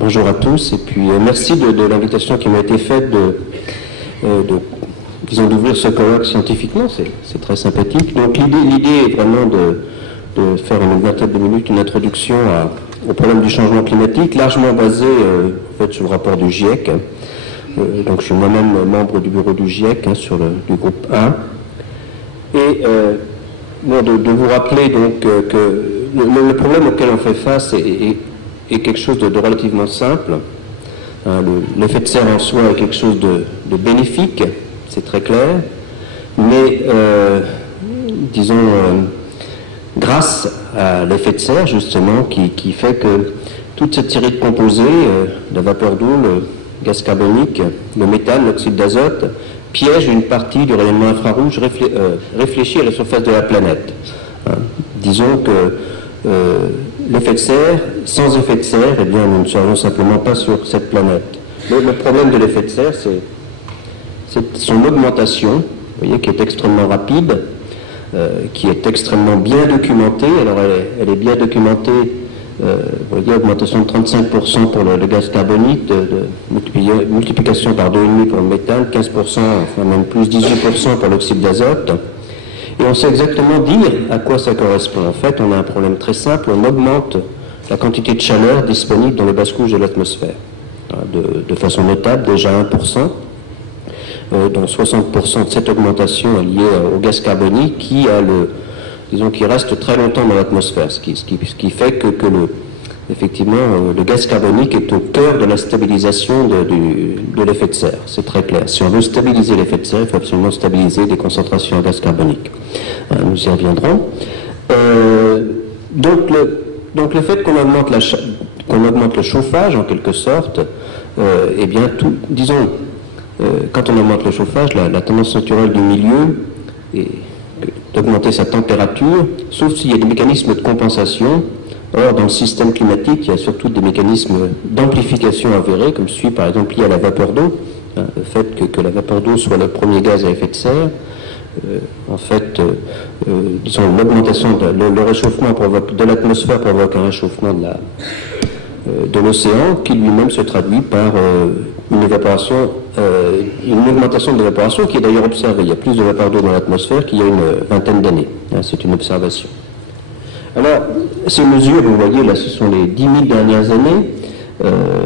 Bonjour à tous, et puis merci de l'invitation qui m'a été faite disons, d'ouvrir ce colloque scientifiquement, c'est très sympathique. Donc l'idée est vraiment de faire en une vingtaine de minutes une introduction au problème du changement climatique, largement basé en fait, sur le rapport du GIEC. Donc je suis moi-même membre du bureau du GIEC, du groupe 1. Et de vous rappeler donc que le problème auquel on fait face est quelque chose de relativement simple. L'effet de serre en soi est quelque chose de bénéfique, c'est très clair, mais disons grâce à l'effet de serre justement qui fait que toute cette série de composés, la vapeur d'eau, le gaz carbonique, le méthane, l'oxyde d'azote, piège une partie du rayonnement infrarouge réfléchi à la surface de la planète. Disons que l'effet de serre, sans effet de serre, eh bien, nous ne serions simplement pas sur cette planète. Le problème de l'effet de serre, c'est son augmentation, vous voyez, qui est extrêmement rapide, qui est extrêmement bien documentée. Alors, elle est bien documentée, vous voyez, augmentation de 35% pour le gaz carbonique, multiplication par 2,5 pour le méthane, 15%, enfin même plus 18% pour l'oxyde d'azote. Et on sait exactement dire à quoi ça correspond. En fait, on a un problème très simple, on augmente la quantité de chaleur disponible dans les basses couches de l'atmosphère. De façon notable, déjà 1%, dont 60% de cette augmentation est liée au gaz carbonique qui reste très longtemps dans l'atmosphère, ce qui fait que effectivement, le gaz carbonique est au cœur de la stabilisation de l'effet de serre. C'est très clair. Si on veut stabiliser l'effet de serre, il faut absolument stabiliser les concentrations en gaz carbonique. Nous y reviendrons. Donc le fait qu'on augmente le chauffage, en quelque sorte, eh bien, quand on augmente le chauffage, la tendance naturelle du milieu est d'augmenter sa température, sauf s'il y a des mécanismes de compensation. Or, dans le système climatique, il y a surtout des mécanismes d'amplification avérés, comme celui, par exemple, lié à la vapeur d'eau. Le fait que la vapeur d'eau soit le premier gaz à effet de serre, disons, l'augmentation, le réchauffement de l'atmosphère provoque un réchauffement de l'océan, qui lui-même se traduit par une augmentation de l'évaporation qui est d'ailleurs observée. Il y a plus de vapeur d'eau dans l'atmosphère qu'il y a une vingtaine d'années. C'est une observation. Alors, ces mesures, vous voyez, là, ce sont les 10 000 dernières années,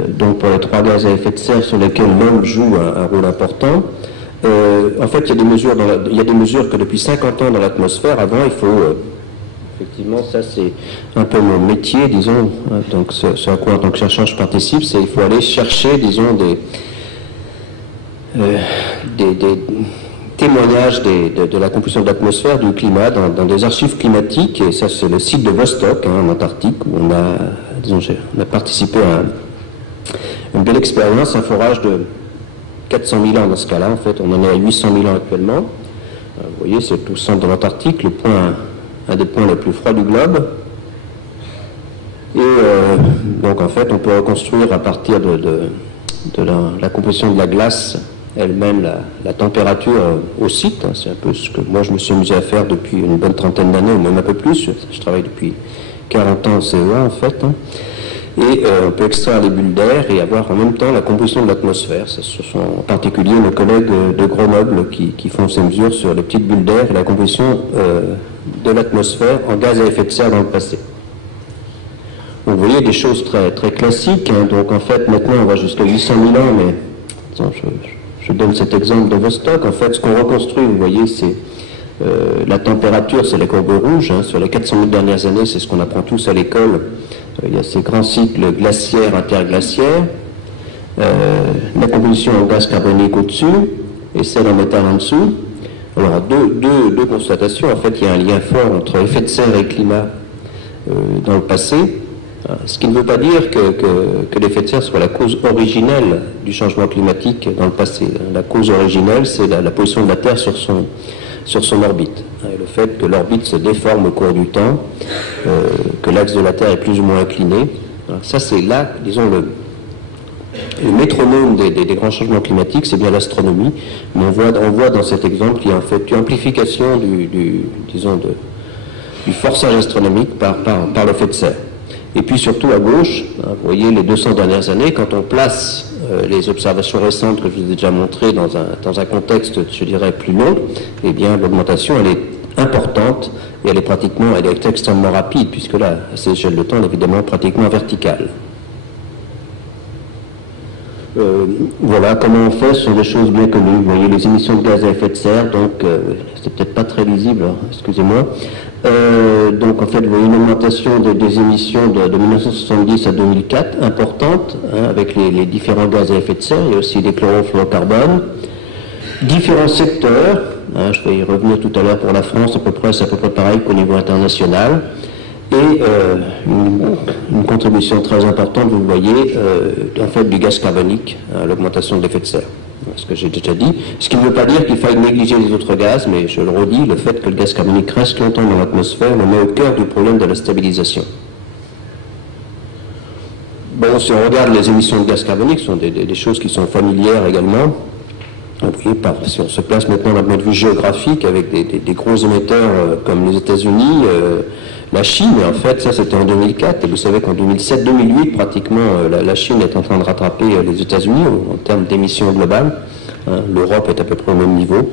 donc pour les 3 gaz à effet de serre sur lesquels l'homme joue un rôle important. En fait, il y a des mesures que depuis 50 ans dans l'atmosphère. Avant, il faut, effectivement, ça c'est un peu mon métier, disons, donc ce à quoi en tant que chercheur je participe, c'est qu'il faut aller chercher, disons, des témoignages de la composition de l'atmosphère, du climat, dans des archives climatiques, et ça c'est le site de Vostok, en Antarctique, où on a participé à une belle expérience, un forage de 400 000 ans dans ce cas-là, en fait, on en est à 800 000 ans actuellement. Vous voyez, c'est tout le centre de l'Antarctique, un des points les plus froids du globe. Et donc en fait, on peut reconstruire à partir de la composition de la glace elle-même la température au site. C'est un peu ce que moi je me suis amusé à faire depuis une bonne trentaine d'années, ou même un peu plus. Je travaille depuis 40 ans en CEA en fait. Et on peut extraire les bulles d'air et avoir en même temps la composition de l'atmosphère. Ce sont en particulier nos collègues de Grenoble qui font ces mesures sur les petites bulles d'air et la composition de l'atmosphère en gaz à effet de serre dans le passé. Donc vous voyez des choses très, très classiques. Donc en fait maintenant on va jusqu'à 800 000 ans, mais disons, je donne cet exemple de Vostok. En fait, ce qu'on reconstruit, vous voyez, c'est la température, c'est les courbes rouges. Sur les 400 000 dernières années, c'est ce qu'on apprend tous à l'école. Il y a ces grands cycles glaciaires, interglaciaires, la composition en gaz carbonique au-dessus et celle en méthane en dessous. Alors, deux constatations. En fait, il y a un lien fort entre effet de serre et climat dans le passé. Ce qui ne veut pas dire que l'effet de serre soit la cause originelle du changement climatique dans le passé. La cause originelle, c'est la position de la Terre sur son orbite. Et le fait que l'orbite se déforme au cours du temps, que l'axe de la Terre est plus ou moins incliné. Ça, c'est là, disons, le métronome des grands changements climatiques, c'est bien l'astronomie. Mais on voit dans cet exemple qu'il y a en fait une amplification du forçage astronomique par l'effet de serre. Et puis surtout à gauche, hein, vous voyez les 200 dernières années, quand on place les observations récentes que je vous ai déjà montrées dans un contexte, je dirais, plus long, eh bien l'augmentation, elle est importante et elle est extrêmement rapide, puisque là, à cette échelle de temps, elle est évidemment pratiquement verticale. Voilà, comment on fait, ce sont des choses bien connues. Vous voyez les émissions de gaz à effet de serre, donc c'est peut-être pas très lisible, hein, excusez-moi. Donc en fait, vous voyez une augmentation des émissions de 1970 à 2004, importante, hein, avec les différents gaz à effet de serre. Il y a aussi des chlorofluorocarbones. Différents secteurs, hein, je vais y revenir tout à l'heure pour la France, c'est à peu près pareil qu'au niveau international. Et une contribution très importante, vous le voyez, en fait du gaz carbonique, à l'augmentation de l'effet de serre. Ce que j'ai déjà dit. Ce qui ne veut pas dire qu'il faille négliger les autres gaz, mais je le redis, le fait que le gaz carbonique reste longtemps dans l'atmosphère, on met au cœur du problème de la stabilisation. Bon, si on regarde les émissions de gaz carbonique, ce sont des choses qui sont familières également. Vous voyez, si on se place maintenant d'un point de vue géographique avec des gros émetteurs comme les États-Unis, la Chine, en fait, ça c'était en 2004, et vous savez qu'en 2007-2008, pratiquement, la Chine est en train de rattraper les États-Unis en termes d'émissions globales. Hein, l'Europe est à peu près au même niveau.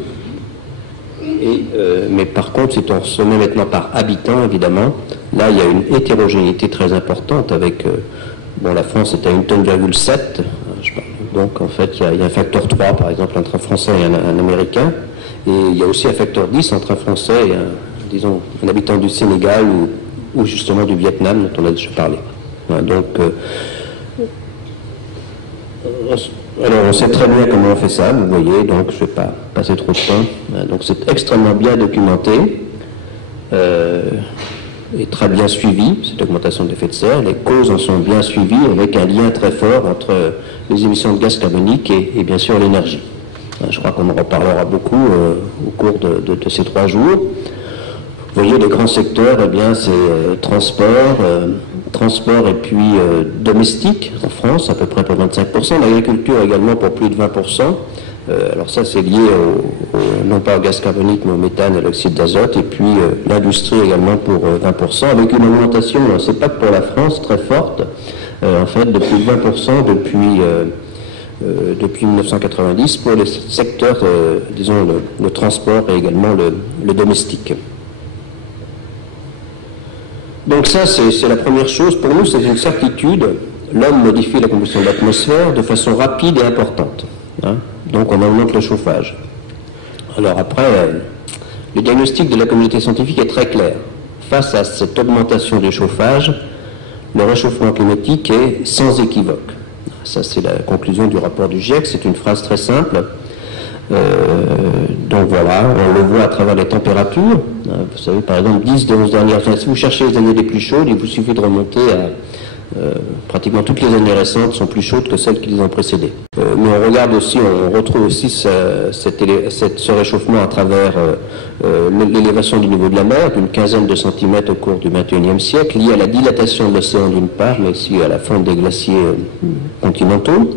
Mais par contre, si on se met maintenant par habitant, évidemment, là il y a une hétérogénéité très importante avec, bon, la France est à 1,7 tonne, donc en fait il y a un facteur 3 par exemple entre un Français et un Américain, et il y a aussi un facteur 10 entre un Français et un habitant du Sénégal ou justement du Vietnam dont on a déjà parlé. Voilà, donc, alors on sait très bien comment on fait ça, vous voyez, donc je ne vais pas passer trop de temps. Voilà, donc c'est extrêmement bien documenté et très bien suivi, cette augmentation de l'effet de serre. Les causes en sont bien suivies avec un lien très fort entre les émissions de gaz carbonique et bien sûr l'énergie. Je crois qu'on en reparlera beaucoup au cours de ces 3 jours. Vous voyez, les grands secteurs, eh bien, c'est transport et puis domestique en France, à peu près pour 25%, l'agriculture également pour plus de 20%. Alors ça, c'est lié non pas au gaz carbonique, mais au méthane et à l'oxyde d'azote, et puis l'industrie également pour 20%, avec une augmentation, c'est pas que pour la France, très forte, en fait, de plus de 20% depuis 1990 pour les secteurs, disons, le transport et également le domestique. Donc ça, c'est la première chose. Pour nous, c'est une certitude. L'homme modifie la combustion de l'atmosphère de façon rapide et importante. Hein. Donc on augmente le chauffage. Alors après, le diagnostic de la communauté scientifique est très clair. Face à cette augmentation du chauffage, le réchauffement climatique est sans équivoque. Ça, c'est la conclusion du rapport du GIEC. C'est une phrase très simple. Donc voilà, on le voit à travers les températures. Vous savez, par exemple, 10 des 11 dernières années, si vous cherchez les années les plus chaudes, il vous suffit de remonter à pratiquement toutes les années récentes sont plus chaudes que celles qui les ont précédées. Mais on regarde aussi, on retrouve aussi ce réchauffement à travers l'élévation du niveau de la mer d'une quinzaine de centimètres au cours du XXIe siècle, lié à la dilatation de l'océan d'une part, mais aussi à la fonte des glaciers continentaux.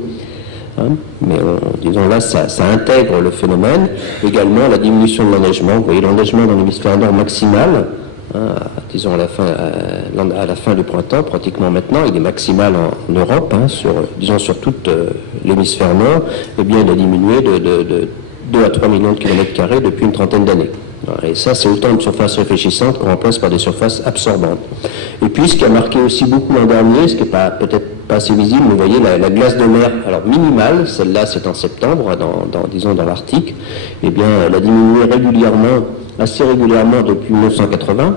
Hein, mais disons là, ça intègre le phénomène. Également la diminution de l'enneigement. Vous voyez l'enneigement dans l'hémisphère nord maximal, hein, disons à la fin du printemps, pratiquement maintenant, il est maximal en Europe, hein, sur toute l'hémisphère nord. Eh bien, il a diminué de 2 à 3 millions de kilomètres carrés depuis une trentaine d'années. Et ça, c'est autant de surfaces réfléchissantes qu'on remplace par des surfaces absorbantes. Et puis, ce qui a marqué aussi beaucoup l'an dernier, ce qui n'est peut-être pas assez visible, mais vous voyez, la glace de mer, alors minimale, celle-là c'est en septembre, disons dans l'Arctique, eh bien, elle a diminué assez régulièrement depuis 1980.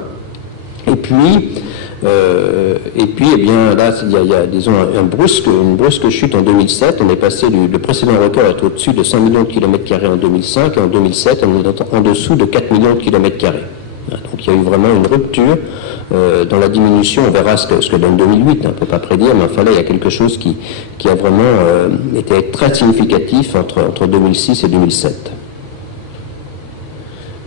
Et puis, eh bien, là, il y a disons, une brusque chute en 2007. On est passé le précédent record est au-dessus de 100 millions de kilomètres carrés en 2005, et en 2007, on est en dessous de 4 millions de kilomètres carrés. Donc il y a eu vraiment une rupture dans la diminution. On verra ce que donne 2008, on ne peut pas prédire, mais enfin là, il y a quelque chose qui a vraiment été très significatif entre 2006 et 2007.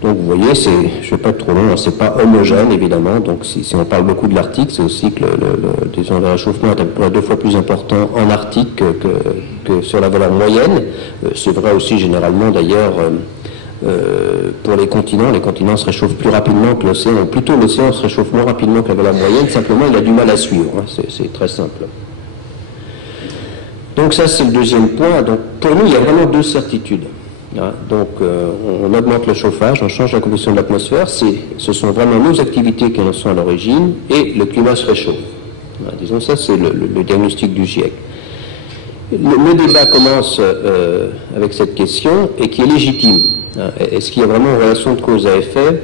Donc vous voyez, je ne vais pas être trop long, c'est pas homogène évidemment, donc si on parle beaucoup de l'Arctique, c'est aussi que le réchauffement est à peu près 2 fois plus important en Arctique que sur la valeur moyenne. C'est vrai aussi généralement d'ailleurs pour les continents se réchauffent plus rapidement que l'océan, ou plutôt l'océan se réchauffe moins rapidement que la valeur moyenne, simplement il a du mal à suivre, hein, c'est très simple. Donc ça c'est le deuxième point. Donc pour nous il y a vraiment deux certitudes. Hein. Donc on augmente le chauffage, on change la composition de l'atmosphère, ce sont vraiment nos activités qui en sont à l'origine, et le climat se réchauffe. Hein, disons ça c'est le diagnostic du GIEC. Le débat commence avec cette question et qui est légitime. Est-ce qu'il y a vraiment une relation de cause à effet?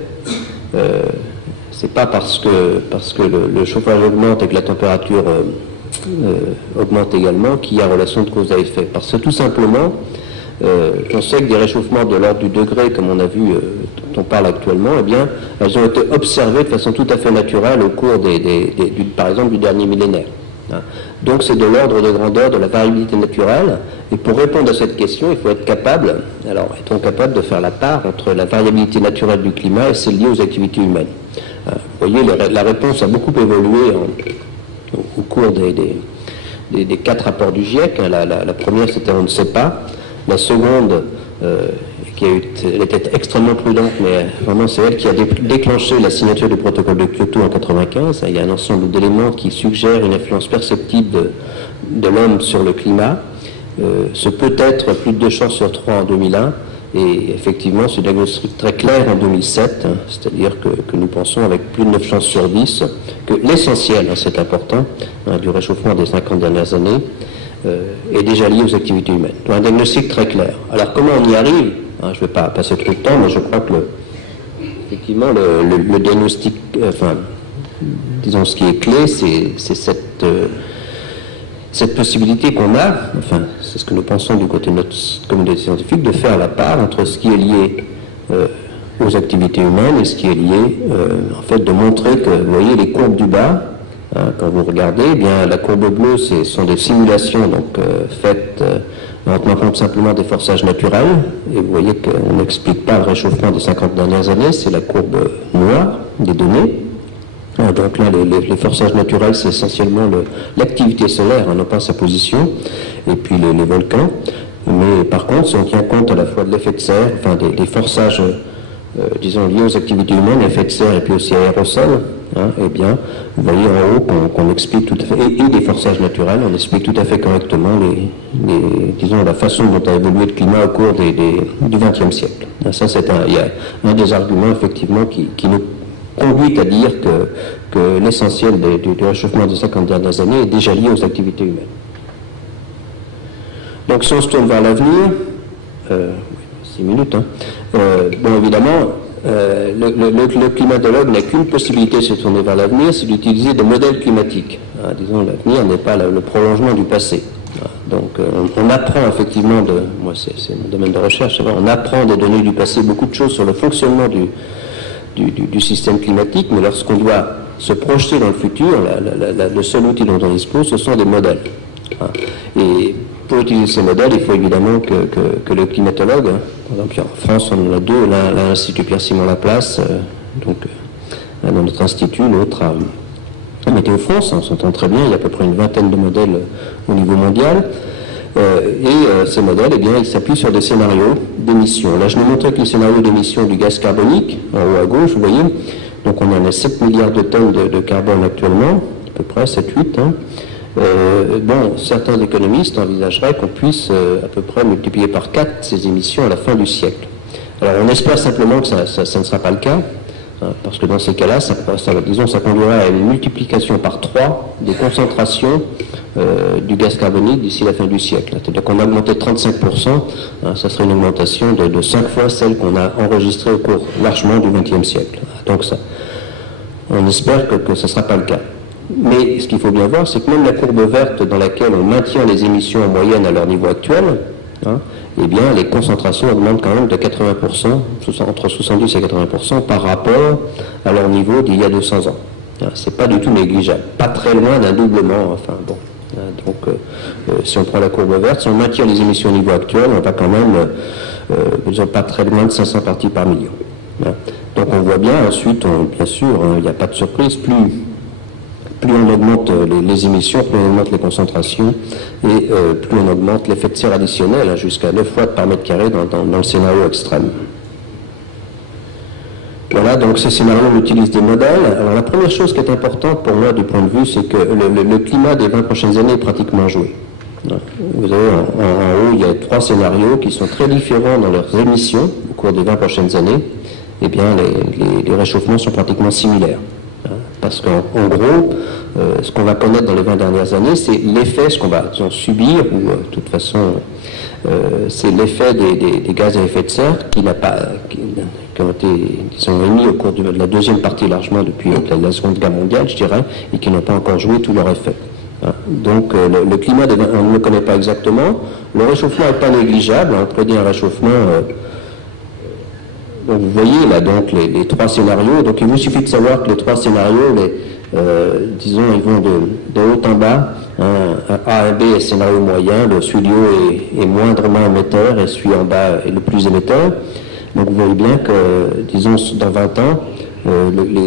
C'est pas parce que le chauffage augmente et que la température augmente également qu'il y a relation de cause à effet. Parce que tout simplement, on sait que des réchauffements de l'ordre du degré, comme on a vu, dont on parle actuellement, eh bien, elles ont été observées de façon tout à fait naturelle au cours par exemple, du dernier millénaire. Donc c'est de l'ordre de grandeur de la variabilité naturelle, et pour répondre à cette question, il faut être capable, alors est-on capable de faire la part entre la variabilité naturelle du climat et celle liée aux activités humaines? Vous voyez, la réponse a beaucoup évolué au cours des 4 rapports du GIEC. La première c'était on ne sait pas, la seconde elle était extrêmement prudente, mais vraiment c'est elle qui a déclenché la signature du protocole de Kyoto en 1995. Il y a un ensemble d'éléments qui suggèrent une influence perceptible de l'homme sur le climat. Ce peut être plus de 2 chances sur 3 en 2001, et effectivement ce diagnostic très clair en 2007, hein, c'est-à-dire que nous pensons avec plus de 9 chances sur 10 que l'essentiel, hein, c'est important, hein, du réchauffement des 50 dernières années est déjà lié aux activités humaines. Donc un diagnostic très clair. Alors comment on y arrive? Hein, je ne vais pas passer trop de temps, mais je crois que effectivement le diagnostic, disons ce qui est clé, c'est cette possibilité qu'on a, enfin c'est ce que nous pensons du côté de notre communauté scientifique, de faire la part entre ce qui est lié aux activités humaines et ce qui est lié, en fait, de montrer que, vous voyez, les courbes du bas, hein, quand vous regardez, eh bien la courbe bleue, ce sont des simulations donc faites en tenant compte simplement des forçages naturels, et vous voyez qu'on n'explique pas le réchauffement des 50 dernières années, c'est la courbe noire des données. Donc là, les forçages naturels, c'est essentiellement l'activité solaire, hein, non pas sa position, et puis les volcans. Mais par contre, si on tient compte à la fois de l'effet de serre, enfin des forçages, disons, liés aux activités humaines, effet de serre et puis aussi aérosol, hein, eh bien, vous voyez en haut qu'on explique tout à fait, et des forçages naturels, on explique tout à fait correctement disons, la façon dont a évolué le climat au cours du XXe siècle. Ça, il y a un des arguments, effectivement, qui nous conduit à dire que l'essentiel du réchauffement des 50 dernières années est déjà lié aux activités humaines. Donc si on se tourne vers l'avenir, 6 minutes, hein, bon évidemment, le climatologue n'a qu'une possibilité de se tourner vers l'avenir, c'est d'utiliser des modèles climatiques. Hein, disons, l'avenir n'est pas le prolongement du passé. Donc on apprend effectivement, moi c'est mon domaine de recherche, on apprend des données du passé, beaucoup de choses sur le fonctionnement du système climatique, mais lorsqu'on doit se projeter dans le futur, le seul outil dont on dispose, ce sont des modèles. Hein. Et pour utiliser ces modèles, il faut évidemment que le climatologue, hein, par exemple en France on en a deux, l'un à l'Institut Pierre-Simon Laplace, dans notre institut, l'autre à Météo France, on s'entend très bien, il y a à peu près une vingtaine de modèles au niveau mondial. Ces modèles, eh bien, ils s'appuient sur des scénarios d'émissions. Là, je vous montrais que les scénarios d'émissions du gaz carbonique, en haut à gauche, vous voyez, donc on en a 7 milliards de tonnes de carbone actuellement, à peu près 7-8. Hein. Bon, certains économistes envisageraient qu'on puisse à peu près multiplier par 4 ces émissions à la fin du siècle. Alors, on espère simplement que ça ne sera pas le cas. Parce que dans ces cas-là, ça conduirait à une multiplication par 3 des concentrations du gaz carbonique d'ici la fin du siècle. C'est-à-dire qu'on a augmenté de 35%, ça serait une augmentation de 5 fois celle qu'on a enregistrée au cours largement du XXe siècle. Donc ça, on espère que ce ne sera pas le cas. Mais ce qu'il faut bien voir, c'est que même la courbe verte dans laquelle on maintient les émissions en moyenne à leur niveau actuel, eh bien, les concentrations augmentent quand même de 80%, entre 70 et 80% par rapport à leur niveau d'il y a 200 ans. C'est pas du tout négligeable, pas très loin d'un doublement, enfin bon. Donc, si on prend la courbe verte, si on maintient les émissions au niveau actuel, on va quand même, pas très loin de 500 parties par million. Donc on voit bien, ensuite, bien sûr, il n'y a pas de surprise, plus on augmente les émissions, plus on augmente les concentrations et plus on augmente l'effet de serre additionnel, jusqu'à 9 watts par mètre carré dans le scénario extrême. Voilà, donc ces scénarios, on utilise des modèles. Alors la première chose qui est importante pour moi du point de vue, c'est que le climat des 20 prochaines années est pratiquement joué. Vous avez en haut, il y a 3 scénarios qui sont très différents dans leurs émissions au cours des 20 prochaines années. Eh bien, les réchauffements sont pratiquement similaires. Parce qu'en gros, ce qu'on va connaître dans les 20 dernières années, c'est l'effet, ce qu'on va subir, ou de toute façon, c'est l'effet des gaz à effet de serre qui ont été, disons, émis au cours de la deuxième partie largement depuis la Seconde Guerre mondiale, je dirais, et qui n'ont pas encore joué tout leur effet. Donc le climat, on ne le connaît pas exactement. Le réchauffement n'est pas négligeable. On prédit un réchauffement. Donc vous voyez là donc les 3 scénarios. Donc il vous suffit de savoir que les 3 scénarios, disons, ils vont de haut en bas. A et B est scénario moyen. Celui du haut est moindrement émetteur et celui en bas est le plus émetteur. Donc vous voyez bien que, disons, dans 20 ans,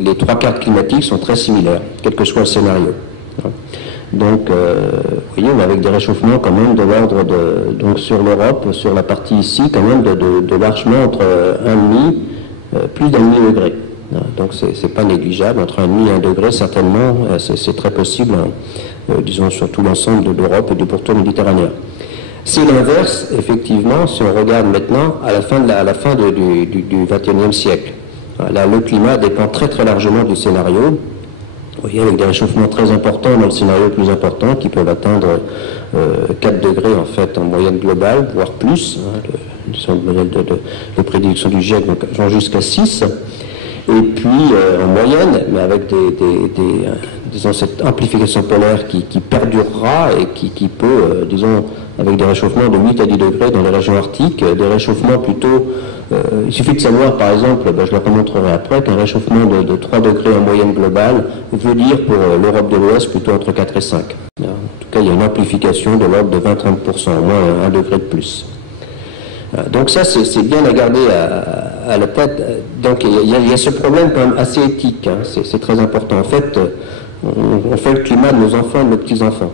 les 3 cartes climatiques sont très similaires, quel que soit le scénario. Donc, vous voyez, on est avec des réchauffements quand même de l'ordre de, donc sur l'Europe, sur la partie ici, quand même de largement entre 1,5, plus d'1,5 degré. Donc, c'est pas négligeable, entre 1,5 et 1 degré, certainement, c'est très possible, disons, sur tout l'ensemble de l'Europe et du pourtour méditerranéen. C'est l'inverse, effectivement, si on regarde maintenant à la fin du XXIe siècle. Là, le climat dépend très très largement du scénario. Vous voyez, avec des réchauffements très importants dans le scénario le plus important, qui peuvent atteindre 4 degrés en fait en moyenne globale, voire plus. Le modèle de prédiction du GIEC vont jusqu'à 6. Et puis en moyenne, mais avec disons, cette amplification polaire qui perdurera et qui peut, disons, avec des réchauffements de 8 à 10 degrés dans les régions arctiques, des réchauffements plutôt... il suffit de savoir, par exemple, je le remontrerai après, qu'un réchauffement de 3 degrés en moyenne globale veut dire pour l'Europe de l'Ouest plutôt entre 4 et 5. En tout cas, il y a une amplification de l'ordre de 20-30%, au moins 1 degré de plus. Donc ça, c'est bien à garder à la tête. Donc il y a ce problème quand même assez éthique, hein. C'est très important. En fait, on fait le climat de nos enfants et de nos petits-enfants.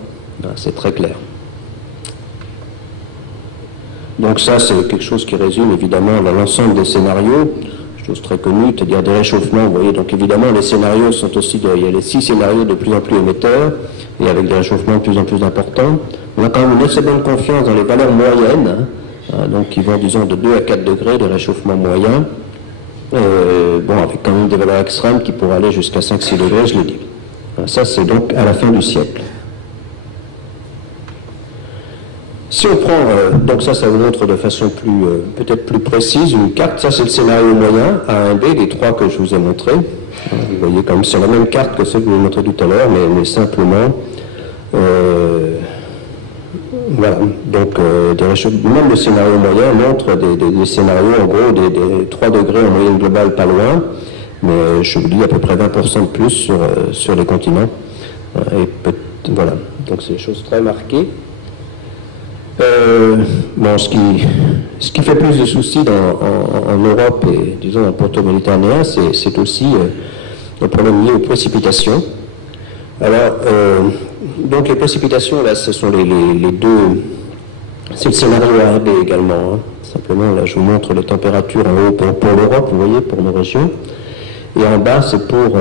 C'est très clair. Donc ça, c'est quelque chose qui résume évidemment l'ensemble des scénarios, chose très connue, c'est-à-dire des réchauffements. Vous voyez, donc évidemment, les scénarios sont aussi, il y a les 6 scénarios de plus en plus émetteurs, et avec des réchauffements de plus en plus importants. On a quand même une assez bonne confiance dans les valeurs moyennes, hein, donc qui vont, disons, de 2 à 4 degrés de réchauffement moyen. Bon, avec quand même des valeurs extrêmes qui pourraient aller jusqu'à 5-6 degrés, je l'ai dit. Ça, c'est donc à la fin du siècle. Si on prend, donc ça vous montre de façon peut-être plus précise, une carte, ça c'est le scénario moyen, A1B, les 3 que je vous ai montrés. Vous voyez comme c'est la même carte que celle que je vous ai montrée tout à l'heure, mais simplement, voilà, donc même le scénario moyen montre des scénarios, en gros, des 3 degrés en moyenne globale pas loin, mais je vous dis à peu près 20% de plus sur les continents. Voilà, donc c'est des choses très marquées. Bon, ce qui fait plus de soucis en Europe et, disons, dans le pourtour méditerranéen, c'est aussi le problème lié aux précipitations. Alors, donc les précipitations, là, ce sont les deux... C'est le scénario A et B également. Hein. Simplement, là, je vous montre les températures en haut pour l'Europe, vous voyez, pour nos régions. Et en bas, c'est pour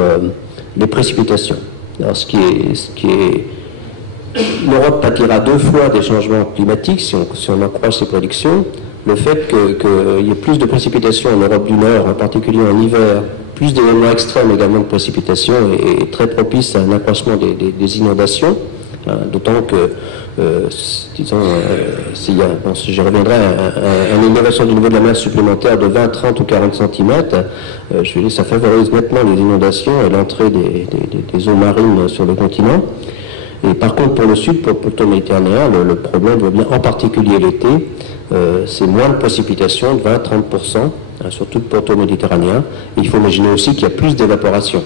les précipitations. Alors, ce qui est l'Europe pâtira 2 fois des changements climatiques, si on en croit ces prédictions. Le fait qu'il y ait plus de précipitations en Europe du Nord, en particulier en hiver, plus d'événements extrêmes également de précipitations, est très propice à un accroissement des inondations. D'autant que, disons, je reviendrai à une inondation du niveau de la mer supplémentaire de 20, 30 ou 40 cm, je veux dire, ça favorise nettement les inondations et l'entrée des eaux marines sur le continent. Et par contre, pour le sud, pour le pourtour méditerranéen, le problème va bien, en particulier l'été, c'est moins de précipitations, de 20-30%, sur tout le pourtour méditerranéen. Et il faut imaginer aussi qu'il y a plus d'évaporation.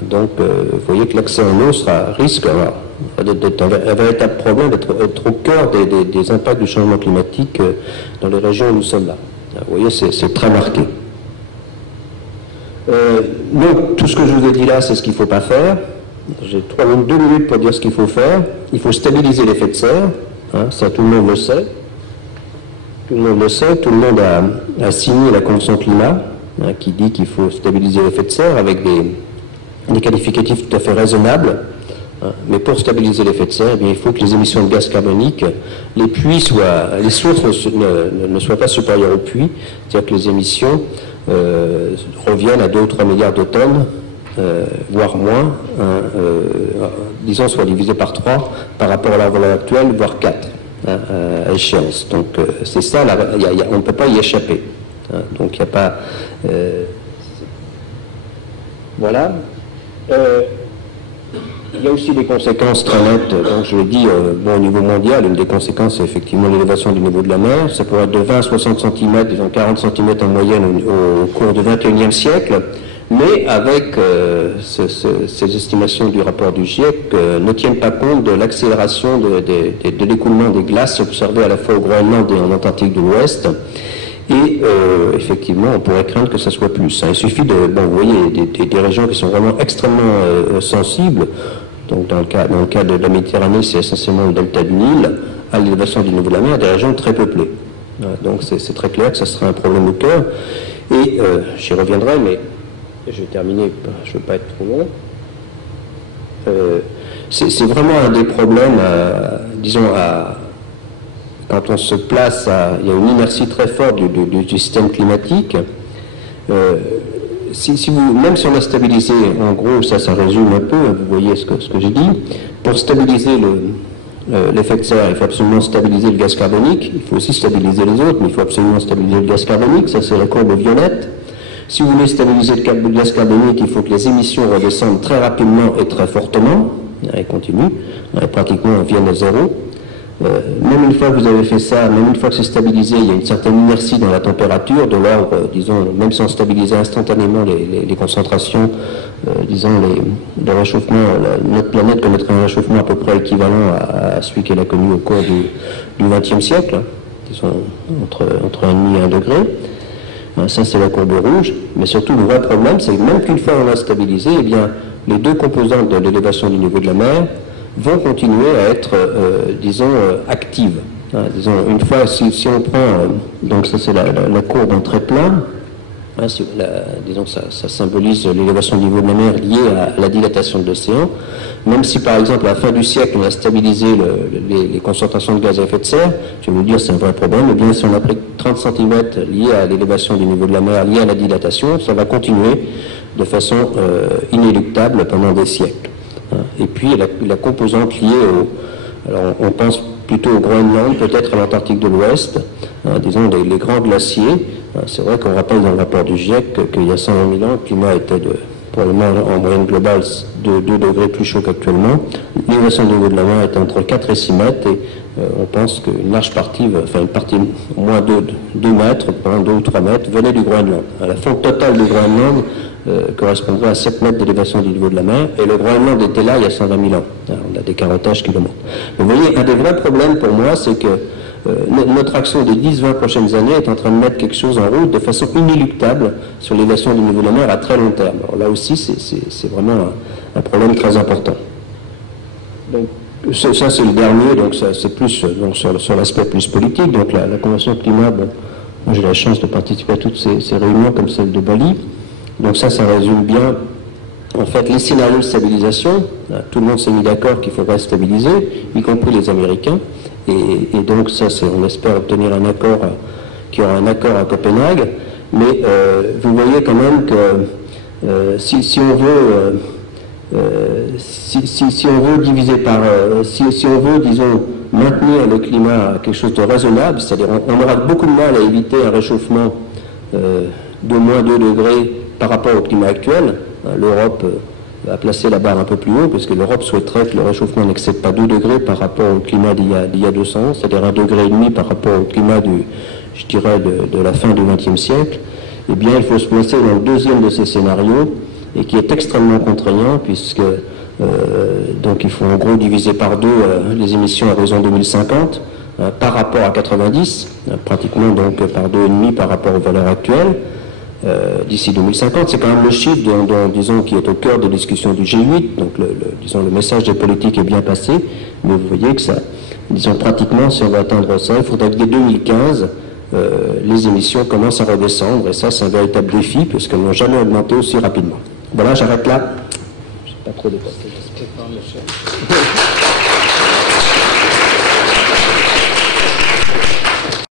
Donc, vous voyez que l'accès en eau risque d'être un véritable problème, d'être au cœur des impacts du changement climatique dans les régions où nous sommes là. Vous voyez, c'est très marqué. Donc, tout ce que je vous ai dit là, c'est ce qu'il ne faut pas faire. J'ai 2 minutes pour dire ce qu'il faut faire. Il faut stabiliser l'effet de serre. Hein, ça, tout le monde le sait. Tout le monde le sait. Tout le monde a signé la Convention climat. qui dit qu'il faut stabiliser l'effet de serre avec des qualificatifs tout à fait raisonnables. Mais pour stabiliser l'effet de serre, eh bien, il faut que les émissions de gaz carbonique, les sources ne soient pas supérieures aux puits, c'est-à-dire que les émissions reviennent à 2 ou 3 milliards de tonnes, voire moins, disons, soit divisé par 3 par rapport à la valeur actuelle, voire 4 à échéance. Donc c'est ça, on ne peut pas y échapper. Donc il n'y a pas... voilà. Il y a aussi des conséquences très nettes, donc je l'ai dit, au niveau mondial, une des conséquences c'est effectivement l'élévation du niveau de la mer. Ça pourrait être de 20 à 60 cm, disons 40 cm en moyenne au cours du XXIe siècle, mais avec ces estimations du rapport du GIEC ne tiennent pas compte de l'accélération de l'écoulement des glaces observées à la fois au Groenland et en Antarctique de l'Ouest. Et effectivement, on pourrait craindre que ça soit plus. Il suffit de, vous voyez, des régions qui sont vraiment extrêmement sensibles. Donc dans le cas de la Méditerranée, c'est essentiellement le delta du Nil, à l'élévation du niveau de la mer, des régions très peuplées. Donc c'est très clair que ça serait un problème au cœur. Et j'y reviendrai, mais je vais terminer, je ne veux pas être trop long. C'est vraiment un des problèmes, disons, quand on se place il y a une inertie très forte du système climatique. Même si on a stabilisé, en gros, ça résume un peu, vous voyez ce que j'ai dit, pour stabiliser l'effet de serre, il faut absolument stabiliser le gaz carbonique, il faut aussi stabiliser les autres, mais il faut absolument stabiliser le gaz carbonique, ça c'est la courbe violette. Si vous voulez stabiliser le gaz carbonique, il faut que les émissions redescendent très rapidement et très fortement, elles continuent, pratiquement viennent à zéro. Même une fois que vous avez fait ça, même une fois que c'est stabilisé, il y a une certaine inertie dans la température, de l'ordre, disons, même si on stabilisait instantanément les concentrations, disons, de réchauffement, notre planète connaîtrait un réchauffement à peu près équivalent à celui qu'elle a connu au cours du XXe siècle, disons, entre 1,5 et 1 degré. Ça, c'est la courbe rouge. Mais surtout, le vrai problème, c'est que même qu'une fois on a stabilisé, eh bien, les deux composantes de l'élévation du niveau de la mer vont continuer à être, disons, actives. Disons, une fois, si on prend, donc ça c'est la courbe en trait plat, disons, ça symbolise l'élévation du niveau de la mer liée à la dilatation de l'océan. Même si par exemple à la fin du siècle on a stabilisé les concentrations de gaz à effet de serre, je vais vous dire c'est un vrai problème, et bien si on a pris 30 cm liés à l'élévation du niveau de la mer, liée à la dilatation, ça va continuer de façon inéluctable pendant des siècles. Et puis la composante liée alors on pense plutôt au Groenland, peut-être à l'Antarctique de l'Ouest, disons les grands glaciers. C'est vrai qu'on rappelle dans le rapport du GIEC qu'il y a 120 000 ans, le climat était probablement en moyenne globale de 2 degrés plus chaud qu'actuellement. L'élévation du niveau de la mer était entre 4 et 6 mètres et on pense qu'une large partie, une partie au moins 2 mètres, 2 ou 3 mètres, venait du Groenland. La fonte totale du Groenland correspondrait à 7 mètres d'élévation du niveau de la mer, et le Groenland était là il y a 120 000 ans. Alors, on a des carottages qui le montrent. Vous voyez, un des vrais problèmes pour moi, c'est que notre action des 10-20 prochaines années est en train de mettre quelque chose en route de façon inéluctable sur l'élévation du niveau de la mer à très long terme. Alors là aussi, c'est vraiment un problème très important. Donc, ça c'est le dernier, donc c'est plus donc sur l'aspect plus politique. Donc la Convention climat, bon, moi j'ai la chance de participer à toutes ces réunions comme celle de Bali. Donc ça résume bien, en fait, les scénarios de stabilisation. Tout le monde s'est mis d'accord qu'il faudrait stabiliser, y compris les Américains. Et donc ça, on espère obtenir un accord, qu'il y aura un accord à Copenhague. Mais vous voyez quand même que si on veut diviser par, si on veut, disons, maintenir le climat à quelque chose de raisonnable, c'est-à-dire on aura beaucoup de mal à éviter un réchauffement de moins 2 degrés par rapport au climat actuel. L'Europe a placé la barre un peu plus haut, parce que l'Europe souhaiterait que le réchauffement n'excède pas 2 degrés par rapport au climat d'il y a 200 ans, c'est-à-dire 1,5 degré par rapport au climat je dirais, de la fin du XXe siècle. Eh bien, il faut se placer dans le deuxième de ces scénarios, et qui est extrêmement contraignant, puisque donc il faut en gros diviser par 2 les émissions à horizon 2050 par rapport à 90, pratiquement donc par 2,5 par rapport aux valeurs actuelles. D'ici 2050, c'est quand même le chiffre disons, qui est au cœur des discussions du G8, donc disons, le message des politiques est bien passé, mais vous voyez que ça, disons pratiquement, si on veut atteindre ça, il faudrait que dès 2015, les émissions commencent à redescendre, et ça c'est un véritable défi, puisqu'elles n'ont jamais augmenté aussi rapidement. Voilà, j'arrête là. Je n'ai pas trop dépassé.